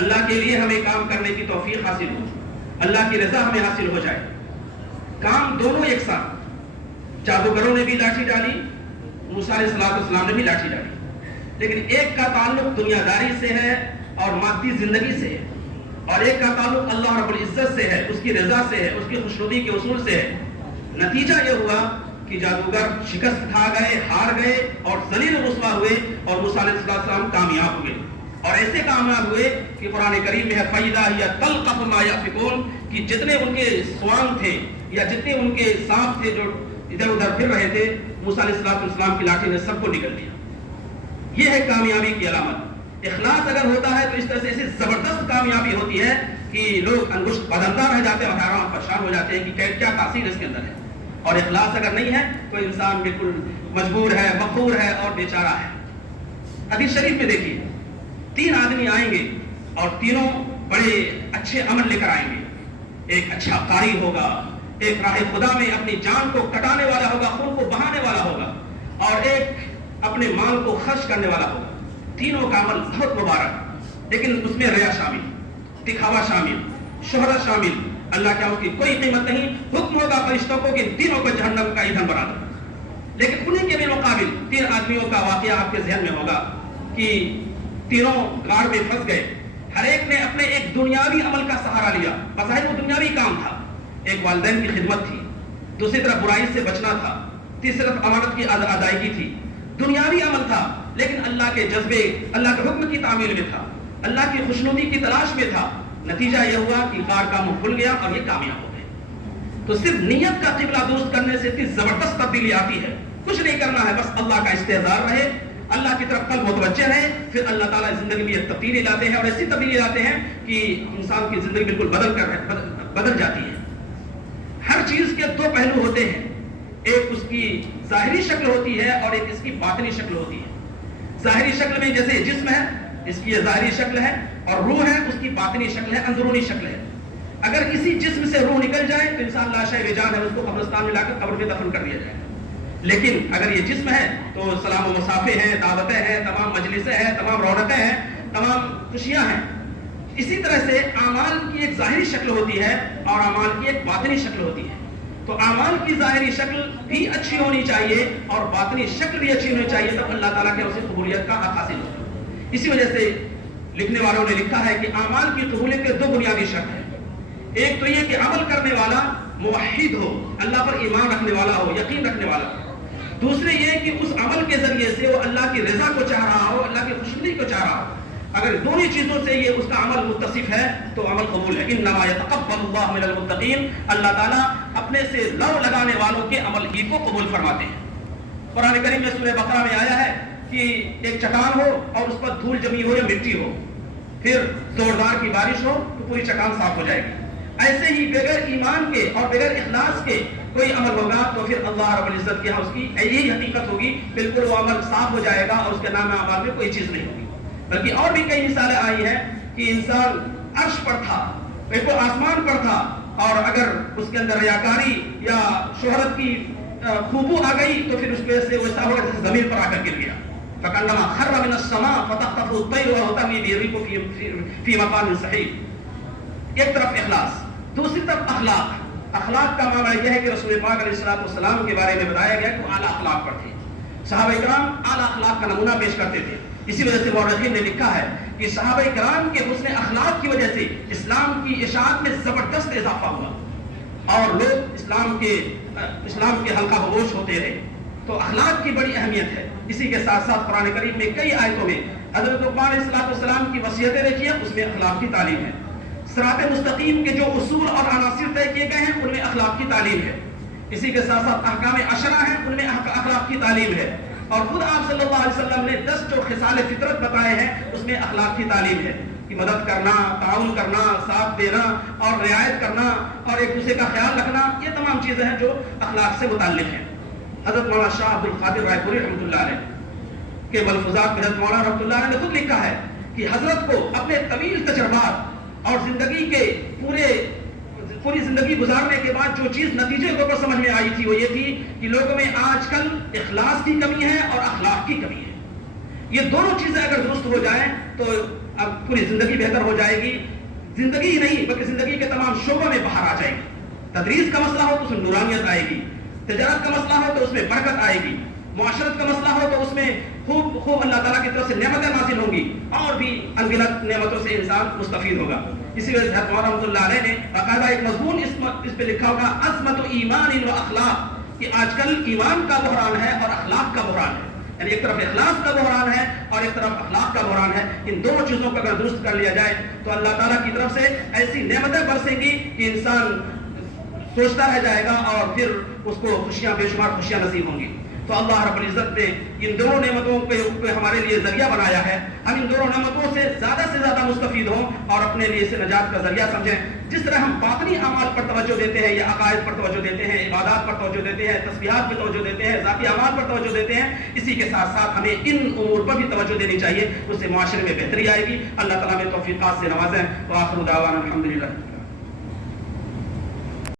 اللہ کے لیے ہمیں کام کرنے کی توفیق حاصل ہو، اللہ کی رضا ہمیں حاصل ہو جائے۔ کام دونوں یکساں، جادوگروں نے بھی لاٹھی ڈالی، موسیٰ علیہ السلام نے بھی لاٹھی ڈالی، لیکن ایک کا تعلق دنیا داری سے ہے اور مادی زندگی سے ہے، اور ایک کا تعلق اللہ رب العزت سے ہے، اس کی رضا سے ہے، اس کی خوشنودی کے اصول سے ہے۔ نتیجہ یہ ہوا کہ جادوگر شکست کھا گئے، ہار گئے اور ذلیل و رسوا ہوئے، اور موسیٰ علیہ السلام کامیاب ہوئے، اور ایسے کامیاب ہوئے کہ قرآن کریم میں ہے فَإِذَا هِيَ تَلْقَفُ مَا يَأْفِكُونَ، کہ جتنے ان کے سوانگ تھے یا جتنے ان کے سانپ تھے جو ادھر ادھر پھر رہے تھے، موسیٰ علیہ السلام کی لاٹھی نے سب کو نگل دیا۔ یہ ہے کامیابی کی علامت۔ اخلاص اگر ہوتا ہے تو اس طرح سے ایسی زبردست کامیابی ہوتی ہے کہ لوگ انگشت بدلتا رہ جاتے ہیں اور حیران پریشان ہو جاتے ہیں کہ کیا تاثیر اس کے اندر ہے۔ اور اخلاص اگر نہیں ہے تو انسان بالکل مجبور ہے، مقہور ہے اور بیچارہ ہے۔ حدیث شریف میں دیکھیے، 3 آدمی آئیں گے اور تینوں بڑے اچھے عمل لے کر آئیں گے۔ ایک اچھا قاری ہوگا، ایک راہ خدا میں اپنی جان کو کٹانے والا ہوگا، خون کو بہانے والا ہوگا، اور ایک اپنے مال کو خرچ کرنے والا ہوگا۔ تینوں کا عمل بہت مبارک، لیکن اس میں ریا شامل، دکھاوا شامل، شہرت شامل۔ اللہ کیا اس کی کوئی قیمت نہیں، حکم ہوگا فرشتوں کو کہ تینوں کو جہنم کا ایندھن بنا دو۔ لیکن انہیں کے بالمقابل 3 آدمیوں کا واقعہ آپ کے ذہن میں ہوگا کہ تینوں غار میں پھنس گئے، ہر ایک نے اپنے ایک دنیاوی عمل کا سہارا لیا، بظاہر وہ دنیاوی کام تھا، ایک والدین کی خدمت تھی، دوسری طرف برائی سے بچنا تھا، تیسری طرف امانت کی ادائیگی تھی، دنیاوی عمل تھا، لیکن اللہ کے جذبے، اللہ کے حکم کی تعمیل میں تھا، اللہ کی خوشنودی کی تلاش میں تھا۔ نتیجہ یہ ہوا کہ غار کا منہ کھل گیا اور یہ کامیاب ہو گئے۔ تو صرف نیت کا قبلہ درست کرنے سے اتنی زبردست تبدیلی آتی ہے۔ کچھ نہیں کرنا ہے، بس اللہ کا استحضار رہے، اللہ کی طرف قلب متوجہ رہے، پھر اللہ تعالیٰ زندگی میں تبدیلی لاتے ہیں، اور ایسی تبدیلی لاتے ہیں کہ انسان کی زندگی بالکل بدل جاتی ہے۔ ہر چیز کے 2 پہلو ہوتے ہیں، ایک اس کی ظاہری شکل ہوتی ہے اور ایک اس کی باطنی شکل ہوتی ہے۔ ظاہری شکل میں جیسے جسم ہے، اس کی یہ ظاہری شکل ہے، اور روح ہے، اس کی باطنی شکل ہے، اندرونی شکل ہے۔ اگر کسی جسم سے روح نکل جائے تو انسان لاشے بے جان ہے، اس کو قبرستان میں لا کر قبر میں دفن کر دیا جائے گا۔ لیکن اگر یہ جسم ہے تو سلام و مصافحے ہیں، دعوتیں ہیں، تمام مجلسیں ہیں، تمام رونقیں ہیں، تمام خوشیاں ہیں۔ اسی طرح سے اعمال کی ایک ظاہری شکل ہوتی ہے اور اعمال کی ایک باطنی شکل ہوتی ہے۔ تو اعمال کی ظاہری شکل بھی اچھی ہونی چاہیے اور باطنی شکل بھی اچھی ہونی چاہیے، تب اللہ تعالیٰ کے اسے قبولیت کا حق حاصل ہوگا۔ اسی وجہ سے لکھنے والوں نے لکھا ہے کہ اعمال کی قبولیت کے 2 بنیادی شرط ہیں۔ ایک تو یہ کہ عمل کرنے والا موحد ہو، اللہ پر ایمان رکھنے والا ہو، یقین رکھنے والا ہو۔ دوسرے یہ کہ اس عمل کے ذریعے سے وہ اللہ کی رضا کو چاہ رہا ہو، اللہ کی خوشنودی کو چاہ رہا ہو۔ اگر دونوں چیزوں سے یہ اس کا عمل متصف ہے تو عمل قبول ہے۔ انما یتقبل اللہ من المتقین، اللہ تعالیٰ اپنے سے لو لگانے والوں کے عمل ہی کو قبول فرماتے ہیں۔ قرآن کریم میں سورہ بقرہ میں آیا ہے کہ ایک چٹان ہو اور اس پر دھول جمی ہو یا مٹی ہو، پھر زوردار کی بارش ہو تو پوری چٹان صاف ہو جائے گی۔ ایسے ہی بغیر ایمان کے اور بغیر اخلاص کے کوئی عمل ہوگا تو پھر اللہ رب العزت کے ہاں اس کی یہی حقیقت ہوگی، بالکل وہ عمل صاف ہو جائے گا اور اس کے نام اعمال میں کوئی چیز نہیں ہوگی۔ بلکہ اور بھی کئی مثالیں آئی ہیں کہ انسان عرش پر تھا، ایک آسمان پر تھا، اور اگر اس کے اندر ریاکاری یا شہرت کی خوبو آ گئی تو پھر اس وجہ سے وہ ایسا ہوا جیسے زمین پر آ کر گر گیا۔ فَكَأَنَّمَا خَرَّ مِنَ السَّمَاءِ فَتَخْطَفُهُ الطَّيْرُ وَهُوَ تَرْمِي بِهِ فِي مَكَانٍ سَحِيقٍ۔ ایک طرف اخلاص، دوسری طرف اخلاق۔ اخلاق کا معنی یہ ہے کہ رسول پاک علیہ السلام کے بارے میں بتایا گیا کہ وہ اعلیٰ اخلاق پر تھے۔ صحابہ کرام اعلیٰ اخلاق کا نمونہ پیش کرتے تھے۔ اسی وجہ سے مورخین نے لکھا ہے کہ صحابہ کرام کے حسن اخلاق کی وجہ سے اسلام کی اشاعت میں زبردست اضافہ ہوا اور لوگ اسلام کے حلقہ بگوش ہوتے رہے۔ تو اخلاق کی بڑی اہمیت ہے۔ اسی کے ساتھ ساتھ قرآن کریم میں کئی آیتوں میں حضرت لقمان علیہ السلام کی وصیتیں دیکھی ہیں، اس میں اخلاق کی تعلیم ہے۔ صراط مستقیم کے جو اصول اور عناصر طے کیے گئے ہیں ان میں اخلاق کی تعلیم ہے۔ اسی کے ساتھ ساتھ احکام عشرہ ہیں، ان میں اخلاق کی تعلیم ہے۔ اور خود آپ صلی اللہ علیہ وسلم نے 10 جو خصال فطرت بتائے ہیں اس میں اخلاق کی تعلیم ہے کہ مدد کرنا، تعاون کرنا، ساتھ دینا اور رعایت کرنا اور ایک دوسرے کا خیال رکھنا، یہ تمام چیزیں ہیں جو اخلاق سے متعلق ہیں۔ حضرت مولانا شاہ عبد القادر رائے پوری رحمۃ اللہ علیہ کے ملفوظات میں حضرت مولانا رحمۃ اللہ علیہ نے خود لکھا ہے کہ حضرت کو اپنے طویل تجربات اور زندگی کے پوری زندگی گزارنے کے بعد جو چیز نتیجے کے اوپر سمجھ میں آئی تھی وہ یہ تھی کہ لوگوں میں آج کل اخلاص کی کمی ہے اور اخلاق کی کمی ہے۔ یہ دونوں چیزیں اگر درست ہو جائیں تو اب پوری زندگی بہتر ہو جائے گی. زندگی ہی نہیں بلکہ زندگی کے تمام شعبوں میں باہر آ جائے گی. تدریس کا مسئلہ ہو تو اس میں نورانیت آئے گی, تجارت کا مسئلہ ہو تو اس میں برکت آئے گی, معاشرت کا مسئلہ ہو تو اس میں خوب اللہ تعالیٰ کی طرف سے نعمتیں نازل ہوں گی, اور بھی انگنت نعمتوں سے انسان مستفید ہوگا. اسی وجہ سے حضرت مولانا رحمۃ اللہ علیہ نے باقاعدہ ایک مضمون اس پہ لکھا ہوگا, عظمت ایمان و اخلاق, کہ آج کل ایمان کا بحران ہے اور اخلاق کا بحران ہے. یعنی ایک طرف اخلاص کا بحران ہے اور ایک طرف اخلاق کا بحران ہے. ان دونوں چیزوں کو اگر درست کر لیا جائے تو اللہ تعالیٰ کی طرف سے ایسی نعمتیں برسیں گی کہ انسان سوچتا رہ جائے گا اور پھر اس کو خوشیاں بے شمار خوشیاں نصیب ہوں گی. تو اللہ رب العزت نے ان دونوں نعمتوں پہ ہمارے لیے ذریعہ بنایا ہے. ہم ان دونوں نعمتوں سے زیادہ مستفید ہوں اور اپنے لیے اسے نجات کا ذریعہ سمجھیں. جس طرح ہم باطنی اعمال پر توجہ دیتے ہیں یا عقائد پر توجہ دیتے ہیں, عبادات پر توجہ دیتے ہیں, تسبیحات پر توجہ دیتے ہیں, ذاتی اعمال پر توجہ دیتے ہیں, اسی کے ساتھ ساتھ ہمیں ان امور پر بھی توجہ دینی چاہیے. اس سے معاشرے میں بہتری آئے گی. اللہ تعالیٰ میں توفیقات سے نوازیں. وآخر دعوانا الحمدللہ.